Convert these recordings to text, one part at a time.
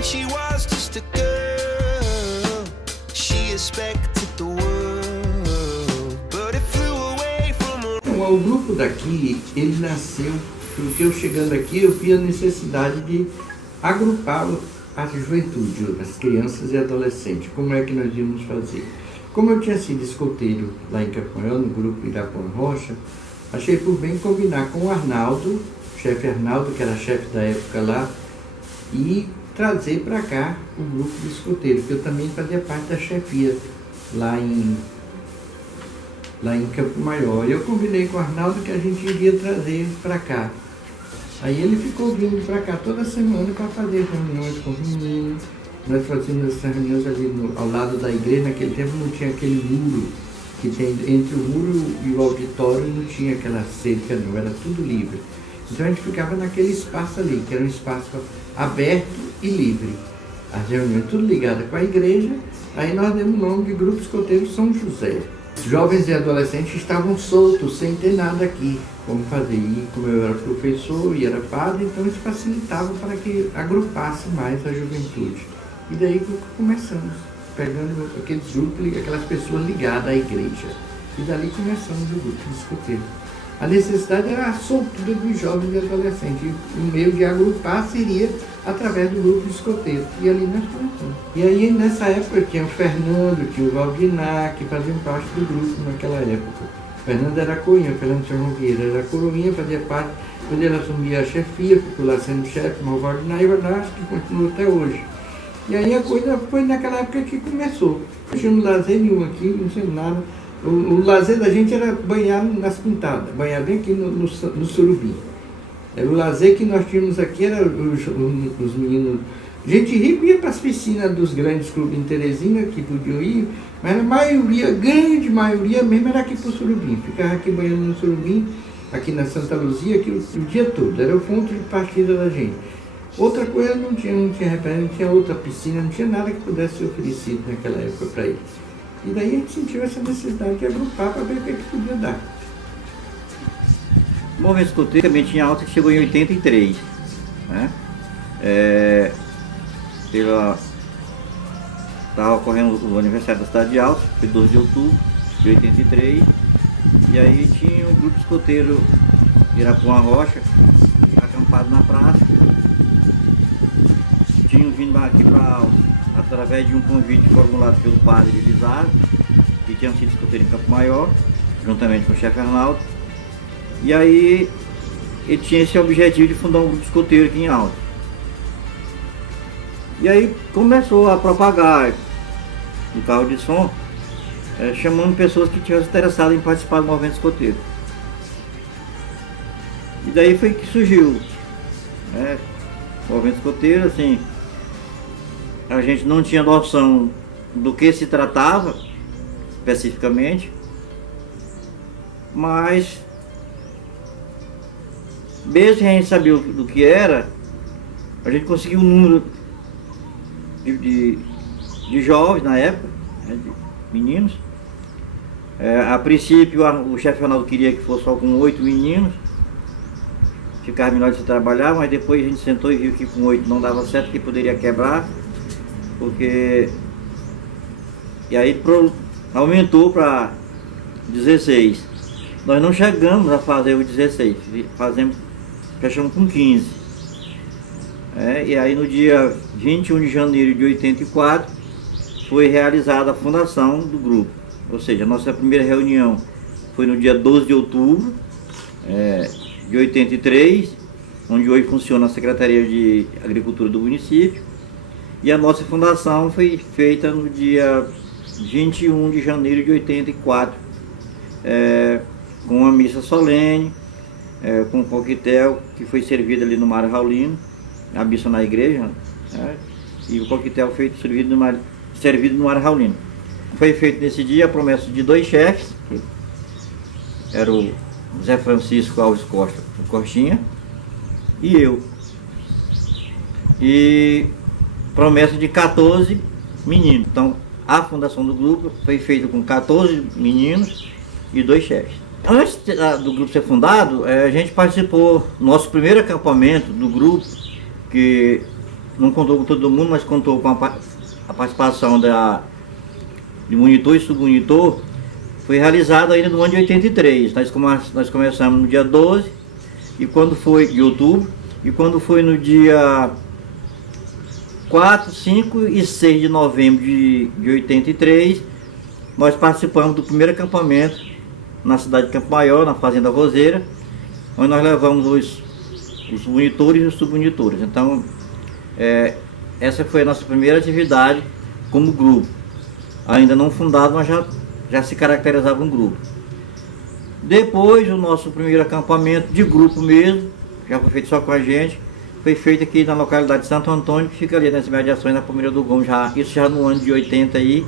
when she was just a girl. She expected the world, but it flew away from her. Então, o grupo daqui, ele nasceu porque eu chegando aqui eu vi a necessidade de agrupar a juventude, as crianças e adolescentes. Como é que nós íamos fazer? Como eu tinha sido escoteiro lá em Campo Maior, no grupo Irapuã Rocha, achei por bem combinar com o Arnaldo, chefe Arnaldo, que era chefe da época lá, e trazer para cá o grupo de escoteiro, que eu também fazia parte da chefia lá em Campo Maior. Eu combinei com o Arnaldo que a gente iria trazer para cá. Aí ele ficou vindo para cá toda semana para fazer reuniões com os meninos. Nós fazíamos essas reuniões ali ao lado da igreja. Naquele tempo não tinha aquele muro que tem entre o muro e o auditório, não tinha aquela cerca, não, era tudo livre. Então a gente ficava naquele espaço ali, que era um espaço aberto e livre. As reuniões tudo ligadas com a igreja. Aí nós demos o nome de Grupo Escoteiro São José. Os jovens e adolescentes estavam soltos, sem ter nada aqui como fazer. E como eu era professor e era padre, então isso facilitava para que agrupasse mais a juventude. E daí começamos, pegando aqueles grupos, aquelas pessoas ligadas à igreja. E dali começamos o grupo de escoteiro. A necessidade era a soltura dos jovens e adolescentes. E o meio de agrupar seria através do grupo de escoteiro. E ali nós começamos. E aí nessa época tinha o Fernando, tinha o Valdinar, que faziam parte do grupo naquela época. O Fernando era coroinha, o Fernando São Nogueira era coroinha, fazia parte, quando ele assumia a chefia, ficou lá sendo chefe, mas o Valdinar acho que continua até hoje. E aí a coisa foi naquela época que começou. Não tínhamos lazer nenhum aqui, não tínhamos nada. O lazer da gente era banhar nas pintadas, banhar bem aqui no Surubim. Era o lazer que nós tínhamos aqui, era os meninos. Gente rica ia para as piscinas dos grandes clubes em Teresina, que podiam ir, mas a maioria, grande maioria mesmo, era aqui para o Surubim. Ficava aqui banhando no Surubim, aqui na Santa Luzia, aqui o dia todo. Era o ponto de partida da gente. Outra coisa não tinha referência, não tinha outra piscina, não tinha nada que pudesse ser oferecido naquela época para eles. E daí a gente sentiu essa necessidade de agrupar para ver o que podia dar. O movimento escoteiro também tinha alta que chegou em 83. Né? Estava ocorrendo o aniversário da cidade de Altos, foi 12 de outubro de 83. E aí tinha o grupo escoteiro Irapuã Rocha, acampado na praça. Tinham vindo aqui para Altos através de um convite formulado pelo padre Elisardo, que tinha sido escoteiro em Campo Maior, juntamente com o chefe Arnaldo. E aí ele tinha esse objetivo de fundar um grupo escoteiro aqui em Altos. E aí começou a propagar no carro de som, chamando pessoas que tivessem interessadas em participar do movimento escoteiro. E daí foi que surgiu, né, o movimento escoteiro. Assim, a gente não tinha noção do que se tratava especificamente, mas mesmo sem a gente saber do que era, a gente conseguiu um número de jovens na época, né, de meninos. A princípio o chefe Ronaldo queria que fosse só com 8 meninos, ficava melhor de se trabalhar, mas depois a gente sentou e viu que com 8 não dava certo, que poderia quebrar, porque... E aí aumentou para 16. Nós não chegamos a fazer o 16, fechamos com 15. E aí no dia 21 de janeiro de 84 foi realizada a fundação do grupo. Ou seja, a nossa primeira reunião foi no dia 12 de outubro de 83, onde hoje funciona a Secretaria de Agricultura do município. E a nossa fundação foi feita no dia 21 de janeiro de 84, com uma missa solene, com um coquetel que foi servido ali no Mário Raulino, a missa na igreja, né? E o coquetel servido no Mário Raulino. Foi feito nesse dia a promessa de 2 chefes, que era o Zé Francisco Alves Costa, o Costinha, e eu. E promessa de 14 meninos. Então a fundação do grupo foi feita com 14 meninos e 2 chefes. Antes do grupo ser fundado, a gente participou do nosso primeiro acampamento do grupo, que não contou com todo mundo, mas contou com a participação de monitor e submonitor, foi realizado ainda no ano de 83. Nós começamos no dia 12 de outubro, e quando foi no dia 4, 5 e 6 de novembro de 83, nós participamos do primeiro acampamento na cidade de Campo Maior, na Fazenda Roseira, onde nós levamos os monitores e os submonitores. Então, essa foi a nossa primeira atividade como grupo. Ainda não fundado, mas já se caracterizava um grupo. Depois, o nosso primeiro acampamento de grupo mesmo, já foi feito só com a gente, foi feito aqui na localidade de Santo Antônio, que fica ali nas imediações da Palmeira do Gomes, isso já no ano de 85.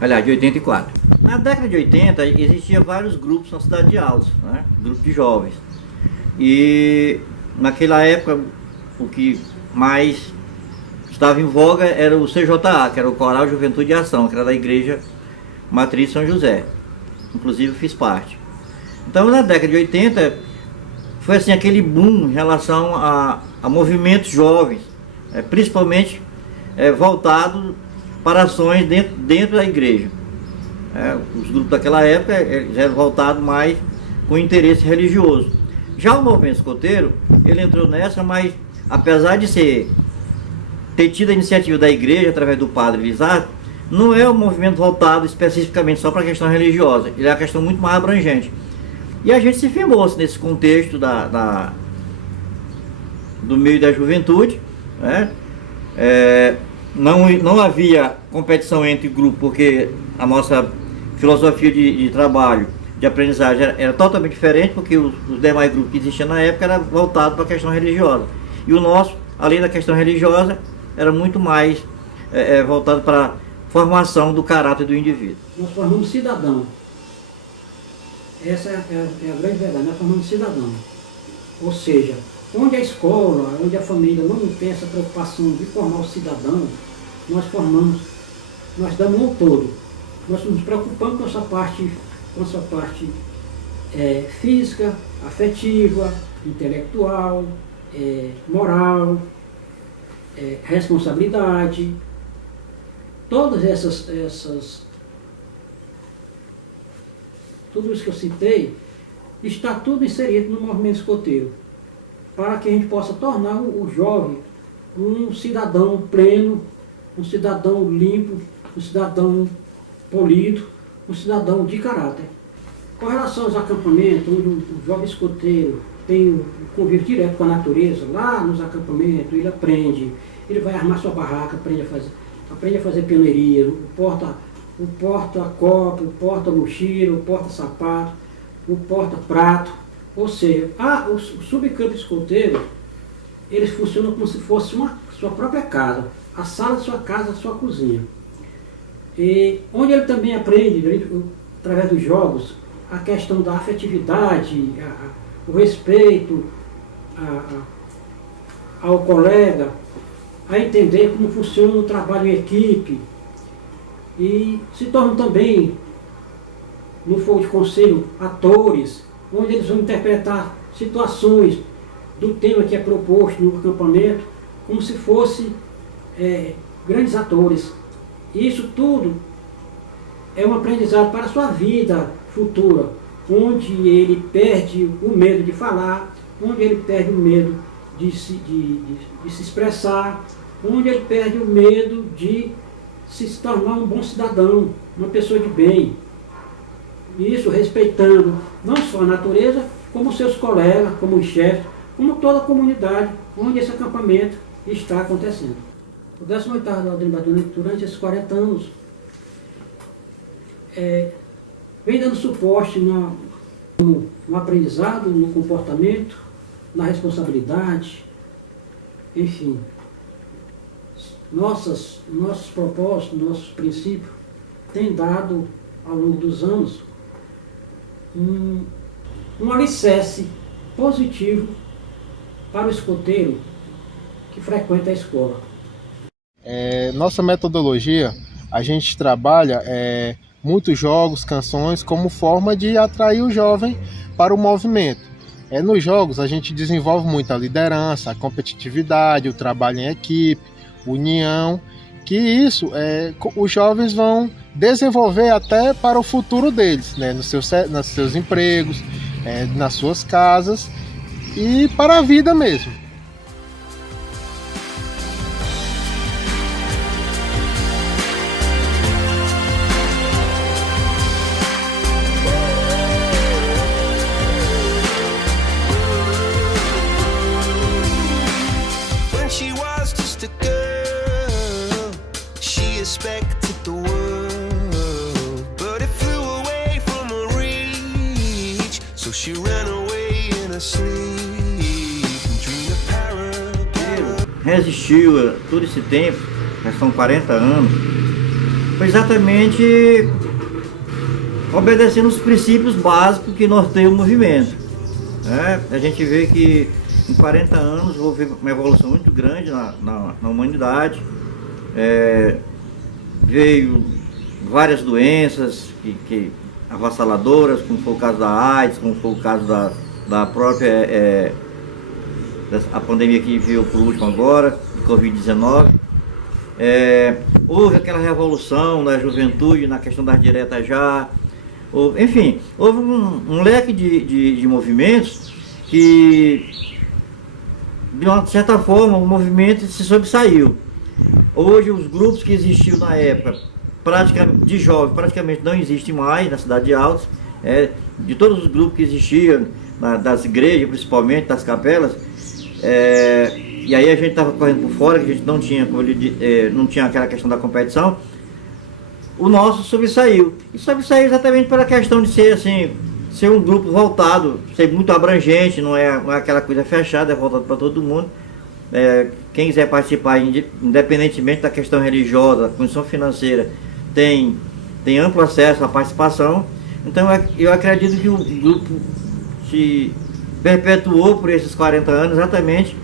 Aliás, de 84. Na década de 80 existiam vários grupos na cidade de Altos, né? Grupos de jovens. E naquela época o que mais estava em voga era o CJA, que era o Coral Juventude e Ação, que era da Igreja Matriz São José. Inclusive fiz parte. Então na década de 80 foi assim aquele boom em relação a movimentos jovens, principalmente voltado para ações dentro da igreja. Os grupos daquela época eram voltados mais com interesse religioso. Já o movimento escoteiro, ele entrou nessa, mas apesar de ter tido a iniciativa da igreja através do padre Lisato, não é um movimento voltado especificamente só para a questão religiosa, ele é uma questão muito mais abrangente. E a gente se firmou nesse contexto do meio da juventude, né? Não havia competição entre grupos, porque a nossa filosofia de trabalho, de aprendizagem era totalmente diferente, porque os demais grupos que existiam na época eram voltados para a questão religiosa. E o nosso, além da questão religiosa, era muito mais voltado para a formação do caráter do indivíduo. Nós formamos cidadão. Essa é a grande verdade, nós formamos cidadão. Ou seja, onde a escola, onde a família não tem essa preocupação de formar o cidadão, nós formamos, nós damos um todo. Nós nos preocupamos com essa parte física, afetiva, intelectual, moral, responsabilidade. Todas tudo isso que eu citei, está tudo inserido no movimento escoteiro, para que a gente possa tornar o jovem um cidadão pleno, um cidadão limpo, um cidadão polido, um cidadão de caráter. Com relação aos acampamentos, onde o jovem escoteiro tem o convívio direto com a natureza, lá nos acampamentos ele aprende, ele vai armar sua barraca, aprende a fazer pioneiria, o porta-copo, o porta-mochila, o porta-sapato, o porta-prato. Ou seja, o subcampo escoteiro, eles funcionam como se fosse sua própria casa, a sala de sua casa, a sua cozinha. E onde ele também aprende, através dos jogos, a questão da afetividade, o respeito ao colega, a entender como funciona o trabalho em equipe, e se tornam também, no fogo de conselho, atores, onde eles vão interpretar situações do tema que é proposto no acampamento, como se fossem grandes atores. Isso tudo é um aprendizado para a sua vida futura, onde ele perde o medo de falar, onde ele perde o medo de se expressar, onde ele perde o medo de se tornar um bom cidadão, uma pessoa de bem. Isso respeitando não só a natureza, como seus colegas, como os chefes, como toda a comunidade onde esse acampamento está acontecendo. O 18º Aldrin Baduna, durante esses 40 anos, vem dando suporte no aprendizado, no comportamento, na responsabilidade, enfim. Nossos propósitos, nossos princípios têm dado, ao longo dos anos, um alicerce positivo para o escoteiro que frequenta a escola. Nossa metodologia, a gente trabalha muitos jogos, canções, como forma de atrair o jovem para o movimento. Nos jogos a gente desenvolve muito a liderança, a competitividade, o trabalho em equipe, união, que isso os jovens vão desenvolver até para o futuro deles, né? Nos seus empregos, nas suas casas e para a vida mesmo. When she was just a girl, she expected the world, but it flew away from her reach. So she ran away in her sleep and dreamed of Resistiu a todo esse tempo, já são 40 anos, foi exatamente obedecendo os princípios básicos que norteiam o movimento. A gente vê que em 40 anos houve uma evolução muito grande na humanidade. Veio várias doenças que avassaladoras, como foi o caso da AIDS, como foi o caso da própria a pandemia que veio por último agora, Covid-19. Houve aquela revolução da juventude na questão das diretas já. Enfim, houve um leque de movimentos que, de uma certa forma, o movimento se sobressaiu. Hoje, os grupos que existiam na época, de jovens, praticamente não existem mais na cidade de Altos. De todos os grupos que existiam, das igrejas principalmente, das capelas, e aí a gente estava correndo por fora, que a gente não tinha, não tinha aquela questão da competição. O nosso sobressaiu. E sobressaiu exatamente pela questão de ser assim, ser um grupo voltado, ser muito abrangente, não é aquela coisa fechada, é voltado para todo mundo. Quem quiser participar, independentemente da questão religiosa, da condição financeira, tem amplo acesso à participação. Então eu acredito que o grupo se perpetuou por esses 40 anos exatamente,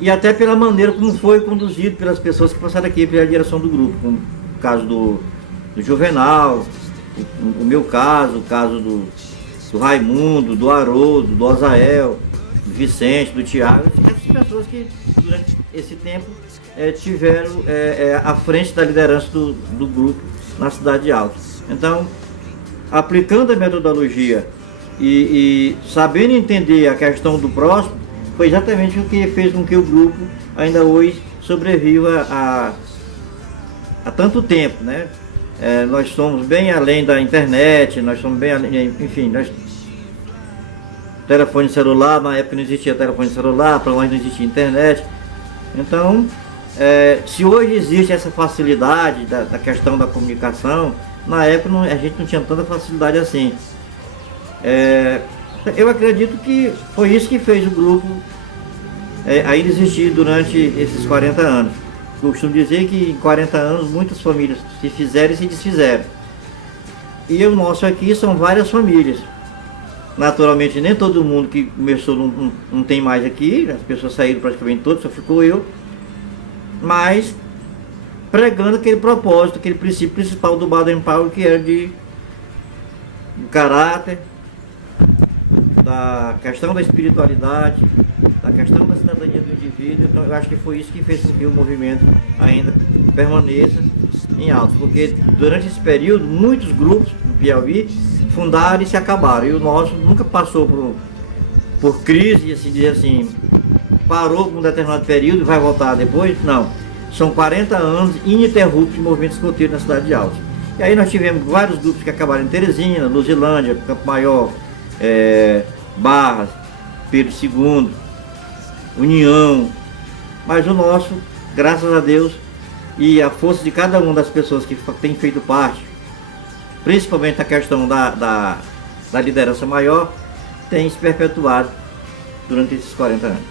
e até pela maneira como foi conduzido pelas pessoas que passaram aqui pela direção do grupo, como o caso do Juvenal, o meu caso, o caso do Raimundo, do Haroldo, do Ozael, do Vicente, do Tiago, essas pessoas que durante esse tempo tiveram à frente da liderança do grupo na cidade de Altos. Então, aplicando a metodologia e sabendo entender a questão do próximo, foi exatamente o que fez com que o grupo ainda hoje sobreviva há tanto tempo, né? Nós somos bem além da internet, nós somos bem além, enfim, telefone celular, na época não existia telefone celular, para nós não existia internet. Então, se hoje existe essa facilidade da questão da comunicação, na época a gente não tinha tanta facilidade assim. Eu acredito que foi isso que fez o grupo ainda existir durante esses 40 anos. Eu costumo dizer que em 40 anos muitas famílias se fizeram e se desfizeram. E o nosso aqui são várias famílias. Naturalmente nem todo mundo que começou não tem mais aqui, as pessoas saíram praticamente todas, só ficou eu. Mas pregando aquele propósito, aquele princípio principal do Baden-Powell, que era do caráter, da questão da espiritualidade, da questão da cidadania do indivíduo. Então eu acho que foi isso que fez com que o movimento ainda permaneça em Altos, porque durante esse período muitos grupos do Piauí fundaram e se acabaram, e o nosso nunca passou por crise, assim dizer assim, parou por um determinado período e vai voltar depois. Não, são 40 anos ininterruptos de movimento escoteiro na cidade de Altos. E aí nós tivemos vários grupos que acabaram em Teresina, Luzilândia, Campo Maior, Barras, Pedro II, União, mas o nosso, graças a Deus, e a força de cada uma das pessoas que tem feito parte, principalmente a questão da liderança maior, tem se perpetuado durante esses 40 anos.